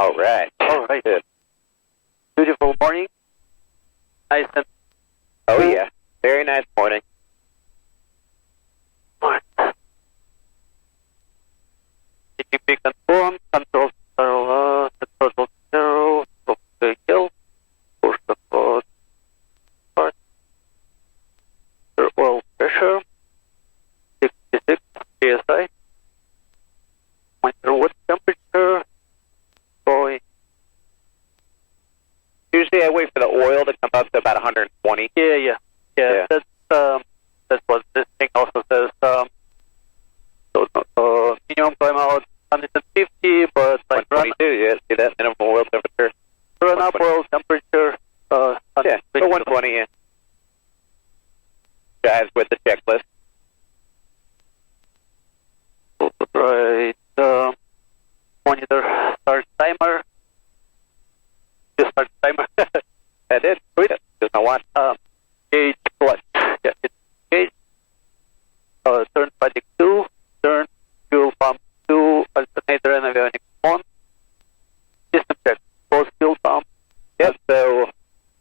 All right. All right. Good. Beautiful morning. Nice and Oh, yeah. Very nice morning. TTP confirmed. Control zero. Okay, hill. Push the code. Start. Oil pressure. 66 psi. Monitor water temperature. Going. Usually I wait for the oil to come up to about 120. Yeah. That's what this thing also says. Minimum climb out 150, but like 122, yeah. See that? Minimum oil temperature. run up oil temperature. Yeah, so 120, yeah. Guys with the checklist. Right. Monitor start timer. Just start timer. That is. Read it. Just not watch. Gauge clutch. Yeah, it's gauge. Turn paddock 2. Turn fuel pump 2. Alternator and avionics on. System check. Close fuel pump. Yep, so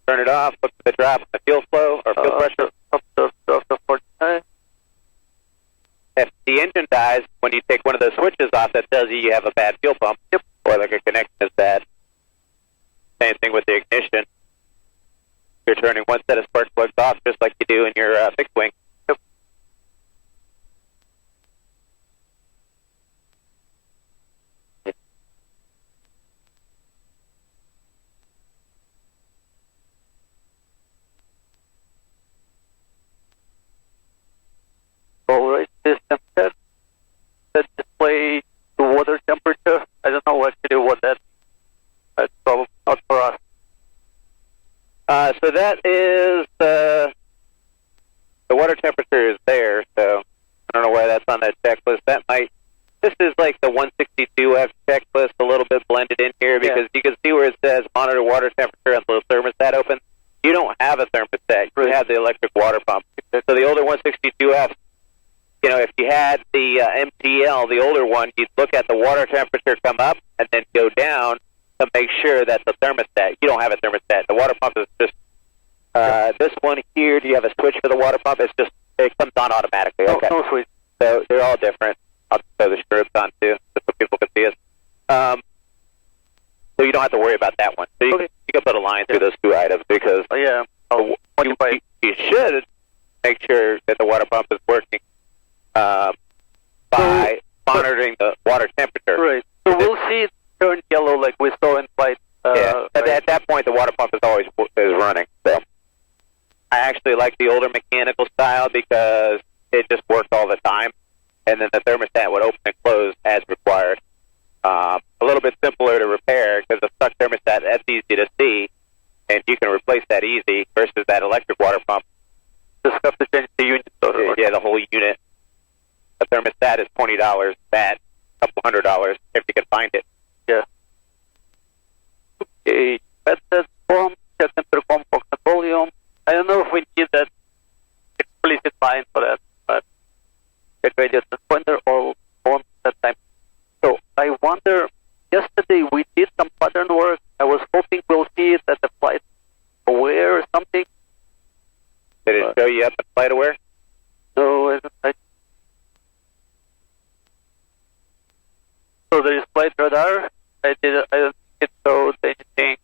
turn it off. Look at the drop in the fuel flow or fuel pressure. Up to 49. If the engine dies, when you take one of those switches off, that tells you have a bad fuel pump. Yep. Or like a connection is bad. Same thing with the ignition. You're turning one set of spark plugs off just like you do in your fixed wing. Yep. All right, system set. Set display to water temperature. I don't know actually what that's probably not for us. So that is the water temperature is there. So I don't know why that's on that checklist. That might. This is like the 162F checklist, a little bit blended in here because you can see where it says monitor water temperature and the thermostat open. You don't have a thermostat. You have the electric water pump. So the older 162F, you know, if you had the MTL, the older one, you'd look at the water temperature come up and then go down to make sure that the thermostat. You don't have a thermostat. The water pump is just this one here. Do you have a switch for the water pump? It's just it comes on automatically. Okay. No switch. So they're all different. I'll throw the strips on too, just so people can see us. So you don't have to worry about that one. So you can put a line through those two items because you should make sure that the water pump is working by monitoring the water temperature. Right. So we'll see it turn yellow like we saw in flight. At that point, the water pump is always running. So I actually like the older mechanical style because it just worked all the time, and then the thermostat would open and close as required. A little bit simpler to repair because the stuck thermostat, that's easy to see, and you can replace that easy versus that electric water pump. Just have to change the unit. Yeah, the whole unit. The thermostat is $20. That $200 if you can find it. Yeah. Okay. Headset form, check intercom, focus volume. I don't know if we need that explicit line for that, but check radio transponder all on that time. So I wonder, yesterday we did some pattern work. I was hoping we'll see it at the flight aware or something. Did it show you up at flight aware? No, so there is flight radar. I don't think it showed anything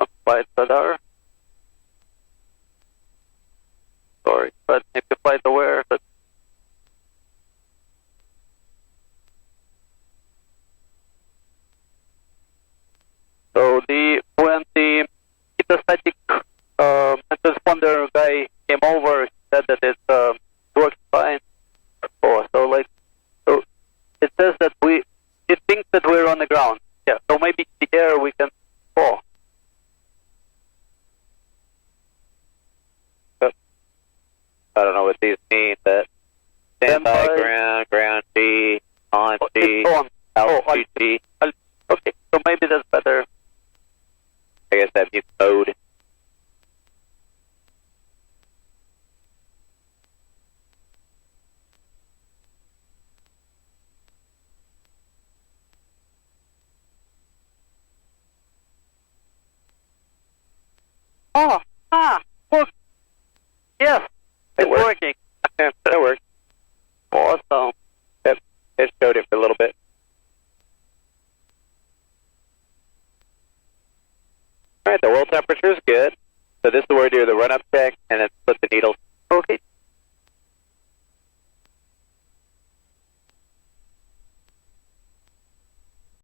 on flight radar. Sorry, but if you flight aware, but so when the static transponder guy came over, he said that it works fine. So it says that it thinks that we're on the ground. Yeah, so maybe in the air we can fall. I don't know what these mean, but standby, ground G, on G, altitude G. Okay, so maybe that's better. I guess that means mode. Oh, look. Yes, it's working. Yeah, that works. Awesome. Yep, it showed it for a little bit. All right, the oil temperature is good. So this is where we do the run-up check,